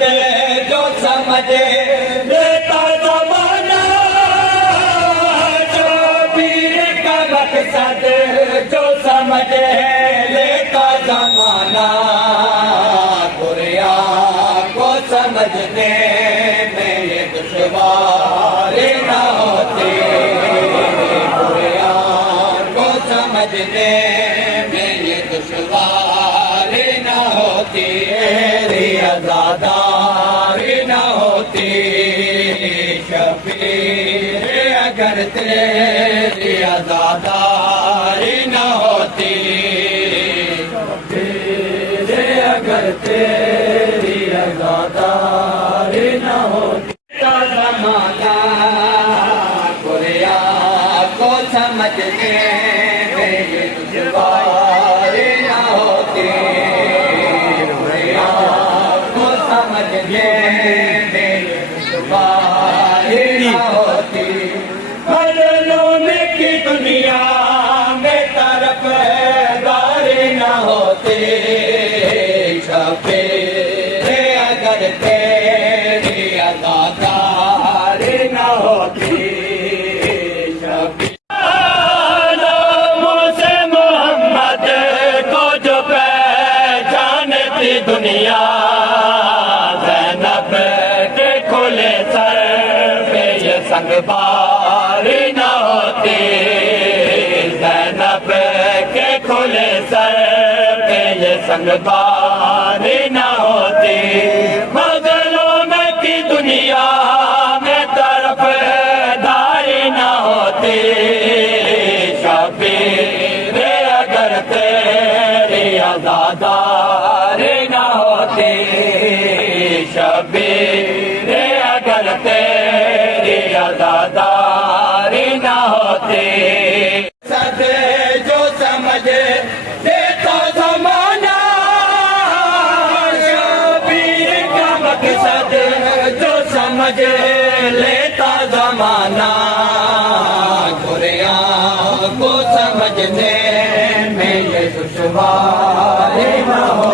مقصد جو سمجھ لیتا زمانہ، شبیر کا مقصد جو سمجھ لیتا زمانہ، قرآن کو سمجھنے میں یہ دشوار نہ ہوتی، قرآن کو سمجھنے میں یہ دشوار نہ ہوتی، عزاداری نہ ہوتی، شبیر اگر تیری عزاداری نہ ہوتی، شبیر اگر تیری عزاداری نہ ہوتی، زمانہ قرآن کو سمجھنے میں یہ دشوار نہ ہوتی، قرآن کو سمجھنے میں یہ دشوار نہ ہوتی، علوم کی دنیا میں طرف داری نہ ہوتی، شبیر اگر تیری عزاداری نہ ہوتی، شبیر ناموں سے محمد کو جو پہچانتی دنیا، زینب کے کھلے سر پہ یہ سنگ باری نہ ہوتی، زینب کے کھلے سر پہ یہ سنگ باری نہ ہوتی، مظلوم کی دنیا میں طرف داری نہ ہوتی، شبیر اگر تیری عزاداری نہ ہوتی، شبیر اگر تیری عزاداری نہ ہوتی، مقصد جو سمجھ دیتا زمانہ، شبیر کا مقصد جو سمجھ لیتا زمانہ، قرآن کو سمجھنے میں یہ دشوار نہ ہو